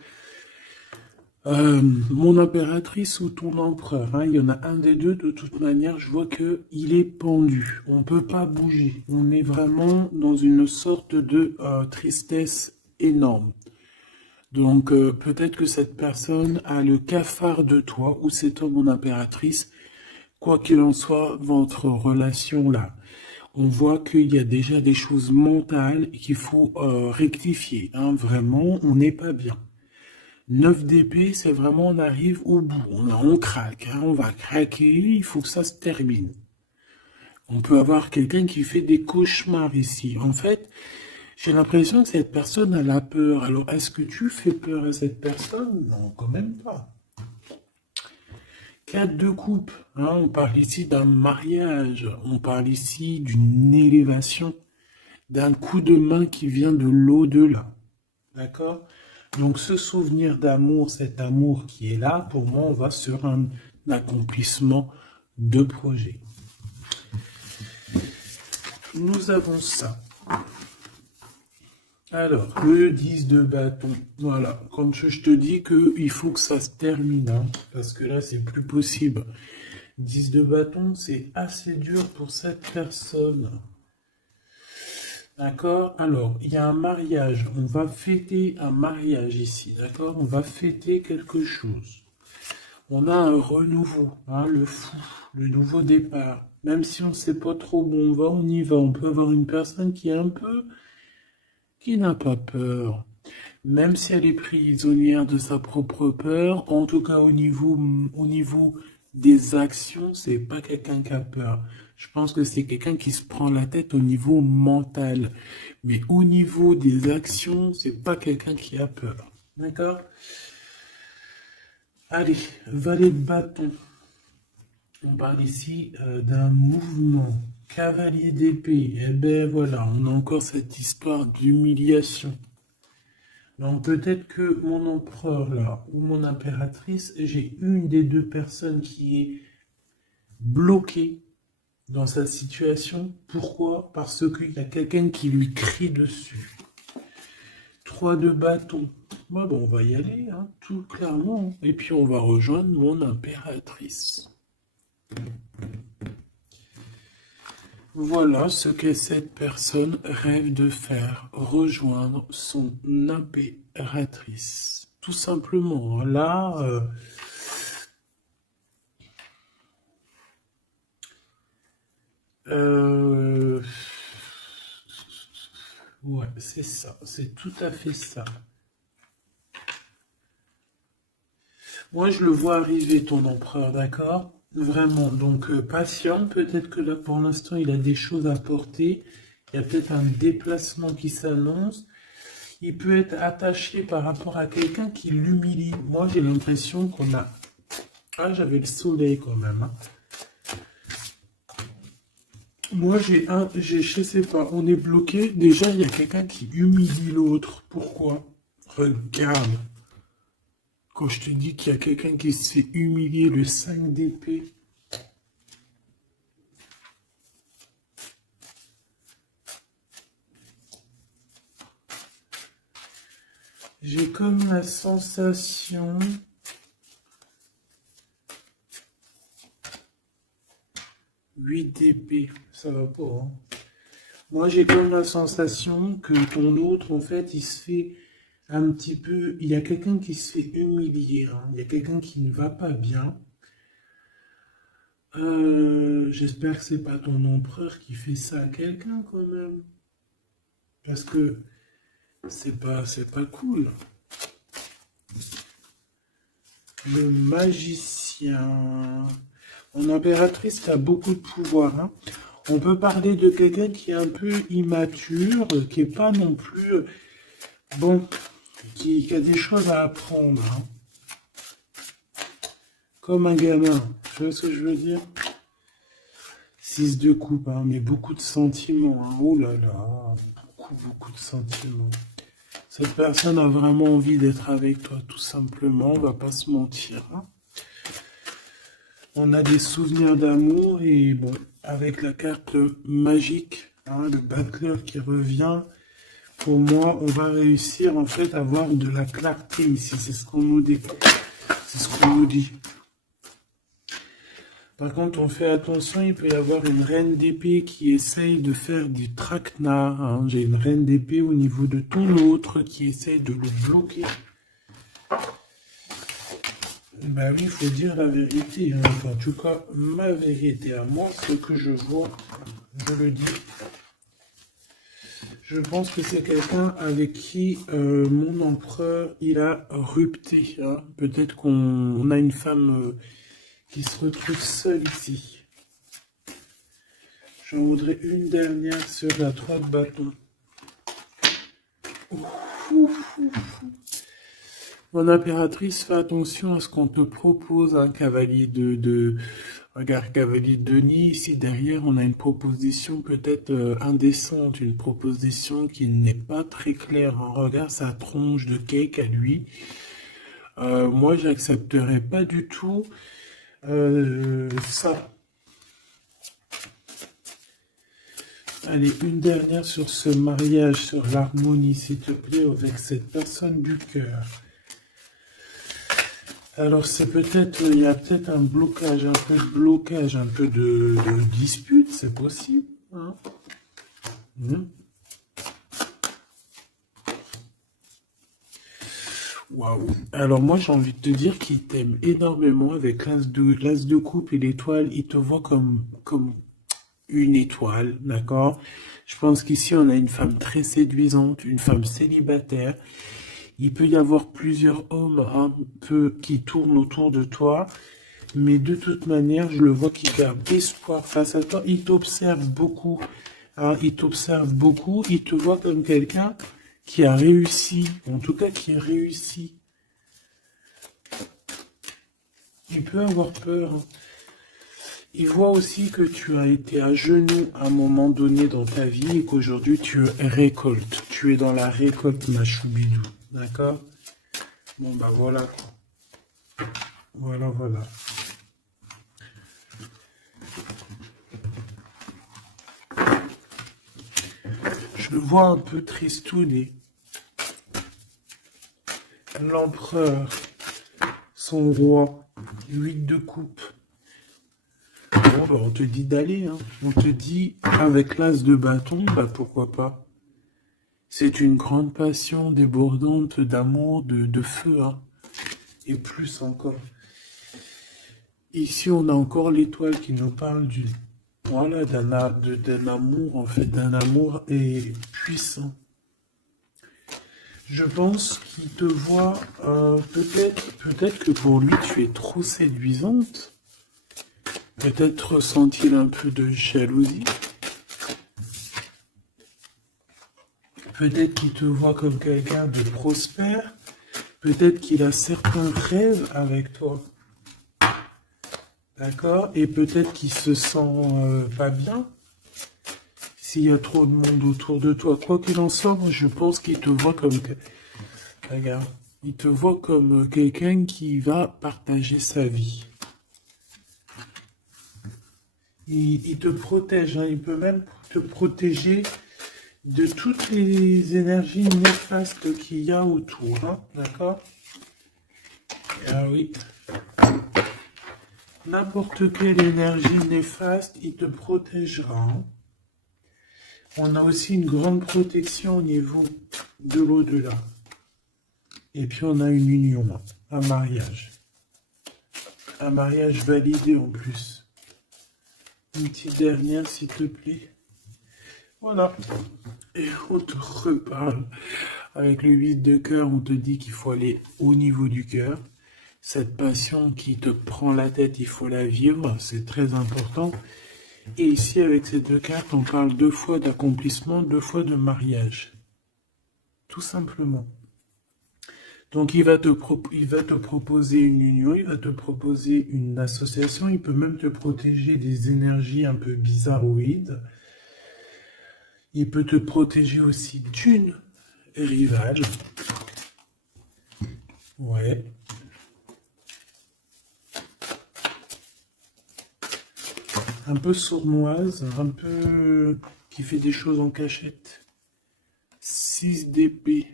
mon impératrice ou ton empereur, hein, il y en a un des deux. De toute manière, je vois qu'il est pendu. On ne peut pas bouger. On est vraiment dans une sorte de tristesse énorme. Donc, peut-être que cette personne a le cafard de toi ou cet homme, mon impératrice. Quoi qu'il en soit, votre relation là, on voit qu'il y a déjà des choses mentales qu'il faut rectifier. Hein, vraiment, on n'est pas bien. 9 d'épée, c'est vraiment, on arrive au bout. On craque, hein, on va craquer, il faut que ça se termine. On peut avoir quelqu'un qui fait des cauchemars ici. En fait, j'ai l'impression que cette personne a la peur. Alors, est-ce que tu fais peur à cette personne? Non, quand même pas. 4 de coupe, hein, on parle ici d'un mariage, on parle ici d'une élévation, d'un coup de main qui vient de l'au-delà. D'accord? Donc ce souvenir d'amour, cet amour qui est là, pour moi, on va sur un accomplissement de projet. Nous avons ça. Alors, le 10 de bâton. Voilà, comme je te dis qu'il faut que ça se termine, hein, parce que là, c'est plus possible. 10 de bâton, c'est assez dur pour cette personne. D'accord? Alors, il y a un mariage. On va fêter un mariage ici, d'accord? On va fêter quelque chose. On a un renouveau, hein, le fou, le nouveau départ. Même si on ne sait pas trop où on va, on y va. On peut avoir une personne qui est un peu... qui n'a pas peur. Même si elle est prisonnière de sa propre peur, en tout cas au niveau des actions, c'est pas quelqu'un qui a peur. Je pense que c'est quelqu'un qui se prend la tête au niveau mental. Mais au niveau des actions, c'est pas quelqu'un qui a peur. D'accord? Allez, valet de bâton. On parle ici d'un mouvement. Cavalier d'épée. Eh ben voilà, on a encore cette histoire d'humiliation. Donc peut-être que mon empereur là, ou mon impératrice, j'ai une des deux personnes qui est bloquée dans sa situation. Pourquoi? Parce qu'il y a quelqu'un qui lui crie dessus. 3 de bâton. Bon, on va y aller, hein, tout clairement. Et puis on va rejoindre mon impératrice. Voilà ce que cette personne rêve de faire, rejoindre son impératrice. Tout simplement, là, ouais, c'est ça, c'est tout à fait ça. Moi, je le vois arriver, ton empereur, d'accord? Vraiment, donc patient, peut-être que là, pour l'instant, il a des choses à porter. Il y a peut-être un déplacement qui s'annonce. Il peut être attaché par rapport à quelqu'un qui l'humilie. Moi, j'ai l'impression qu'on a... Ah, j'avais le soleil quand même, hein. Moi, je sais pas, on est bloqué. Déjà, il y a quelqu'un qui humilie l'autre. Pourquoi? Regarde. Quand je te dis qu'il y a quelqu'un qui se fait humilier, le 5 d'épée. J'ai comme la sensation... 8 d'épée, ça va pas, hein. Moi, j'ai comme la sensation que ton autre, en fait, il se fait un petit peu... Il y a quelqu'un qui se fait humilier, hein. Il y a quelqu'un qui ne va pas bien. J'espère que c'est pas ton empereur qui fait ça à quelqu'un, quand même. Parce que c'est pas cool. Le magicien. Mon impératrice a beaucoup de pouvoir, hein. On peut parler de quelqu'un qui est un peu immature, qui est pas non plus... Bon, qui a des choses à apprendre, hein. Comme un gamin. Tu vois ce que je veux dire? 6 de coupe, hein, mais beaucoup de sentiments, hein. Oh là là, beaucoup de sentiments. Cette personne a vraiment envie d'être avec toi, tout simplement, on va pas se mentir, hein. On a des souvenirs d'amour et bon, avec la carte magique, hein, le battleur qui revient, pour moi, on va réussir en fait à avoir de la clarté ici, c'est ce qu'on nous dit. C'est ce qu'on nous dit. Par contre, on fait attention, il peut y avoir une reine d'épée qui essaye de faire du traquenard, hein. J'ai une reine d'épée au niveau de ton autre qui essaye de le bloquer. Bah oui, il faut dire la vérité, hein. En tout cas, ma vérité à moi, ce que je vois, je le dis. Je pense que c'est quelqu'un avec qui mon empereur, il a rupté, hein. Peut-être qu'on a une femme qui se retrouve seule ici. J'en voudrais une dernière sur la 3 de bâton. Mon impératrice, fais attention à ce qu'on te propose, un cavalier de Regarde, cavalier de Denis, ici derrière, on a une proposition peut-être indécente, une proposition qui n'est pas très claire. Hein. Regarde sa tronche de cake à lui. Moi, j'accepterais pas du tout ça. Allez, une dernière sur ce mariage, sur l'harmonie, s'il te plaît, avec cette personne du cœur. Alors, c'est peut-être, il y a peut-être un blocage, un peu de dispute, c'est possible. Hein. Waouh. Alors moi j'ai envie de te dire qu'il t'aime énormément avec l'as de coupe et l'étoile. Il te voit comme une étoile, d'accord? Je pense qu'ici on a une femme très séduisante, une femme célibataire. Il peut y avoir plusieurs hommes un peu qui tournent autour de toi, mais de toute manière je le vois qui garde espoir face à toi. Il t'observe beaucoup, hein, il t'observe beaucoup. Il te voit comme quelqu'un qui a réussi, en tout cas qui a réussi. Il peut avoir peur. Hein. Il voit aussi que tu as été à genoux à un moment donné dans ta vie et qu'aujourd'hui tu récoltes. Tu es dans la récolte, ma choubidou. D'accord? Bon, bah voilà quoi. Voilà, voilà. Je le vois un peu tristouné. L'empereur, son roi, 8 de coupe. Bon, bah, on te dit d'aller, hein. On te dit, avec l'as de bâton, bah pourquoi pas. C'est une grande passion débordante d'amour, de feu, hein. Et plus encore. Ici, on a encore l'étoile qui nous parle voilà, d'un amour, en fait, d'un amour et puissant. Je pense qu'il te voit, peut-être que pour lui, tu es trop séduisante. Peut-être ressent-il un peu de jalousie. Peut-être qu'il te voit comme quelqu'un de prospère. Peut-être qu'il a certains rêves avec toi. D'accord? Et peut-être qu'il se sent pas bien. S'il y a trop de monde autour de toi. Quoi qu'il en soit, je pense qu'il te voit comme... Regarde. Il te voit comme quelqu'un qui va partager sa vie. Il te protège. Hein. Il peut même te protéger de toutes les énergies néfastes qu'il y a autour. Hein. D'accord? Ah oui. N'importe quelle énergie néfaste, il te protégera. Hein. On a aussi une grande protection au niveau de l'au-delà. Et puis on a une union, un mariage. Un mariage validé en plus. Une petite dernière, s'il te plaît. Voilà. Et on te reparle. Avec le 8 de cœur, on te dit qu'il faut aller au niveau du cœur. Cette passion qui te prend la tête, il faut la vivre. C'est très important. Et ici, avec ces deux cartes, on parle 2 fois d'accomplissement, 2 fois de mariage. Tout simplement. Donc, il va te proposer une union, il va te proposer une association, il peut même te protéger des énergies un peu bizarroïdes. Il peut te protéger aussi d'une rivale. Ouais. Un peu sournoise, un peu qui fait des choses en cachette. 6 d'épée.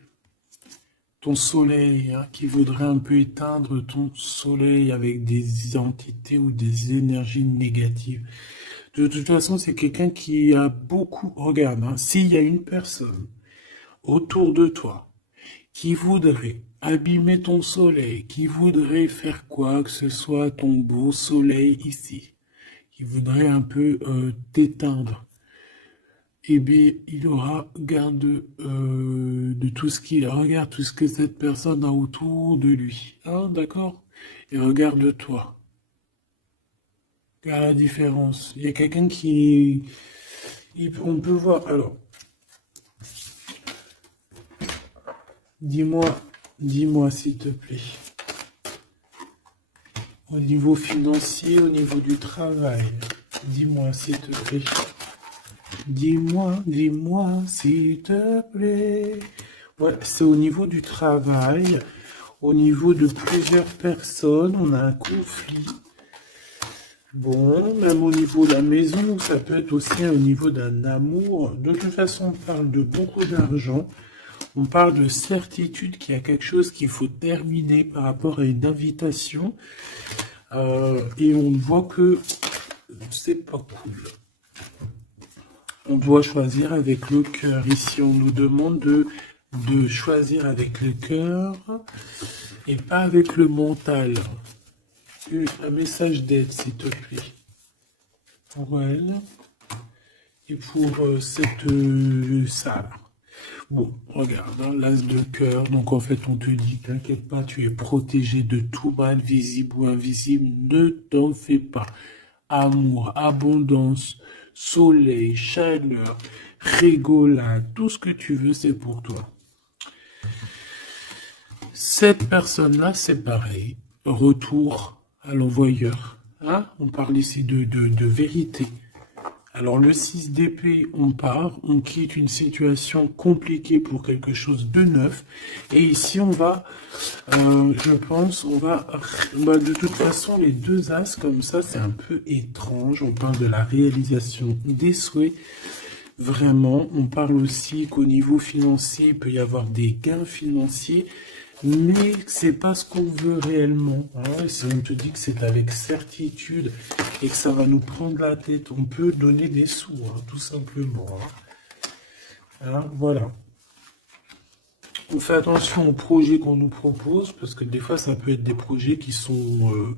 Ton soleil, hein, qui voudrait un peu éteindre ton soleil avec des entités ou des énergies négatives. De toute façon, c'est quelqu'un qui a beaucoup... Regarde, hein, s'il y a une personne autour de toi qui voudrait abîmer ton soleil, qui voudrait faire quoi que ce soit ton beau soleil ici, qui voudrait un peu t'éteindre, eh bien, il aura garde de tout ce qu'il regarde, tout ce que cette personne a autour de lui. Hein, d'accord? Et regarde-toi. Regarde la différence. Il y a quelqu'un qui... on peut voir... Alors, dis-moi s'il te plaît. Au niveau financier, au niveau du travail. Dis-moi, s'il te plaît. Dis-moi, s'il te plaît. Ouais, c'est au niveau du travail. Au niveau de plusieurs personnes, on a un conflit. Bon, même au niveau de la maison, ça peut être aussi au niveau d'un amour. De toute façon, on parle de beaucoup d'argent. On parle de certitude qu'il y a quelque chose qu'il faut terminer par rapport à une invitation. Et on voit que c'est pas cool. On doit choisir avec le cœur. Ici, on nous demande de choisir avec le cœur et pas avec le mental. Un message d'aide, s'il te plaît. Pour elle et pour cette salle. Bon, regarde, hein, l'as de cœur. Donc, en fait, on te dit, t'inquiète pas, tu es protégé de tout mal, visible ou invisible. Ne t'en fais pas. Amour, abondance, soleil, chaleur, rigolade, tout ce que tu veux, c'est pour toi. Cette personne-là, c'est pareil. Retour à l'envoyeur. Hein? On parle ici de vérité. Alors, le 6 d'épée, on part, on quitte une situation compliquée pour quelque chose de neuf. Et ici, on va, je pense, on va, de toute façon, les deux as, comme ça, c'est un peu étrange. On parle de la réalisation des souhaits. Vraiment, on parle aussi qu'au niveau financier, il peut y avoir des gains financiers. Mais c'est pas ce qu'on veut réellement. Hein. Si on te dit que c'est avec certitude et que ça va nous prendre la tête, on peut donner des sous, hein, tout simplement. Hein. Hein, voilà. On fait attention aux projets qu'on nous propose, parce que des fois, ça peut être des projets qui sont,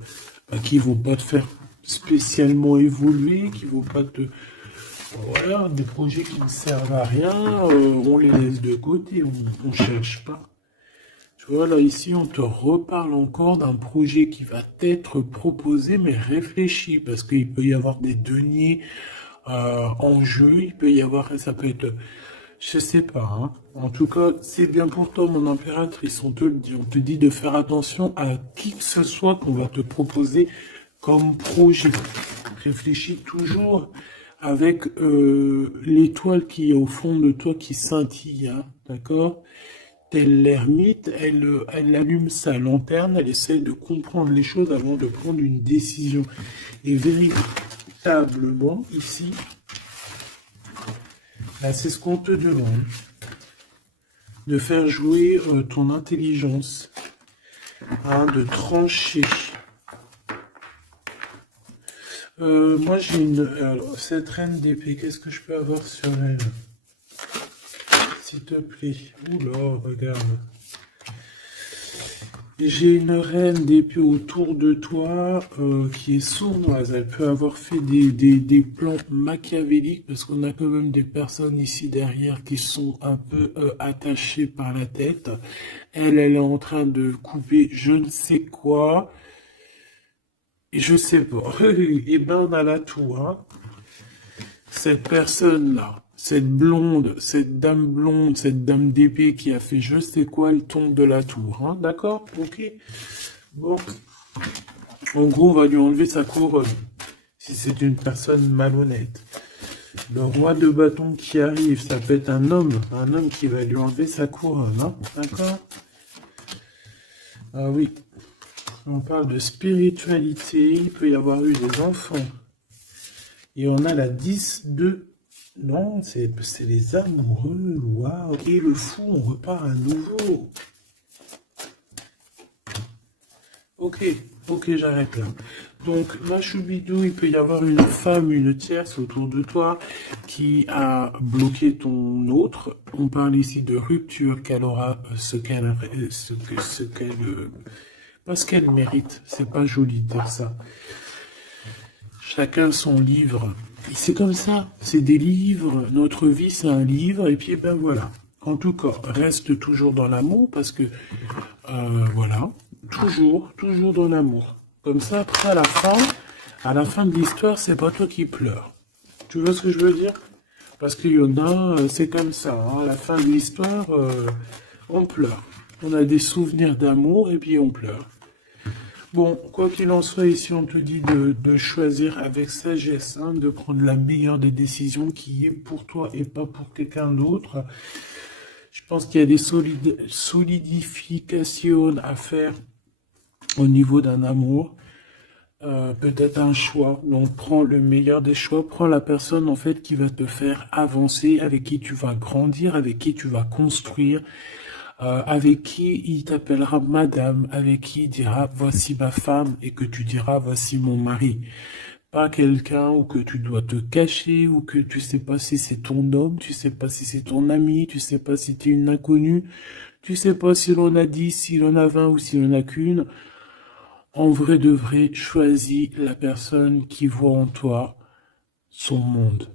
qui vont pas te faire spécialement évoluer, qui vont pas te... Voilà, des projets qui ne servent à rien, on les laisse de côté, on cherche pas. Voilà, ici, on te reparle encore d'un projet qui va t'être proposé, mais réfléchi, parce qu'il peut y avoir des deniers en jeu, il peut y avoir, ça peut être, je sais pas, hein. En tout cas, c'est bien pour toi, mon impératrice, on te dit de faire attention à qui que ce soit qu'on va te proposer comme projet. Réfléchis toujours avec l'étoile qui est au fond de toi qui scintille, hein, d'accord ? Telle l'ermite, elle allume sa lanterne, elle essaie de comprendre les choses avant de prendre une décision. Et véritablement, ici, là, c'est ce qu'on te demande. De faire jouer ton intelligence. Hein, de trancher. Moi, j'ai cette reine d'épée, qu'est-ce que je peux avoir sur elle ? S'il te plaît. Oula, regarde. J'ai une reine d'épée autour de toi qui est sournoise. Elle peut avoir fait des plans machiavéliques parce qu'on a quand même des personnes ici derrière qui sont un peu attachées par la tête. Elle est en train de couper je ne sais quoi. Et je sais pas. Et ben on a là tout, hein. Cette personne-là. Cette blonde, cette dame d'épée qui a fait je sais quoi, elle tombe de la tour, hein, d'accord? Ok. Bon. En gros, on va lui enlever sa couronne, si c'est une personne malhonnête. Le roi de bâton qui arrive, ça peut être un homme qui va lui enlever sa couronne, hein, d'accord? Ah oui. On parle de spiritualité, il peut y avoir eu des enfants. Et on a la 10 de... Non, c'est les amoureux, waouh. Et le fou, on repart à nouveau. Ok, j'arrête là. Donc, ma choubidou, il peut y avoir une femme, une tierce autour de toi qui a bloqué ton autre. On parle ici de rupture, qu'elle aura ce qu'elle mérite. C'est pas joli de dire ça. Chacun son livre. C'est comme ça, c'est des livres, notre vie c'est un livre, et puis ben voilà. En tout cas, reste toujours dans l'amour, parce que, voilà, toujours dans l'amour. Comme ça, après, à la fin de l'histoire, c'est pas toi qui pleures. Tu vois ce que je veux dire? Parce qu'il y en a, c'est comme ça, hein, à la fin de l'histoire, on pleure. On a des souvenirs d'amour, et puis on pleure. Bon, quoi qu'il en soit, ici on te dit de choisir avec sagesse, hein, de prendre la meilleure des décisions qui est pour toi et pas pour quelqu'un d'autre. Je pense qu'il y a des solidifications à faire au niveau d'un amour. Peut-être un choix. Donc prends le meilleur des choix, prends la personne en fait qui va te faire avancer, avec qui tu vas grandir, avec qui tu vas construire, avec qui il t'appellera madame, avec qui il dira voici ma femme et que tu diras voici mon mari. Pas quelqu'un où que tu dois te cacher, ou que tu sais pas si c'est ton homme, tu sais pas si c'est ton ami, tu sais pas si t'es une inconnue, tu sais pas si l'on a 10, si l'on a 20 ou si l'on a qu'une. En vrai de vrai, choisis la personne qui voit en toi son monde.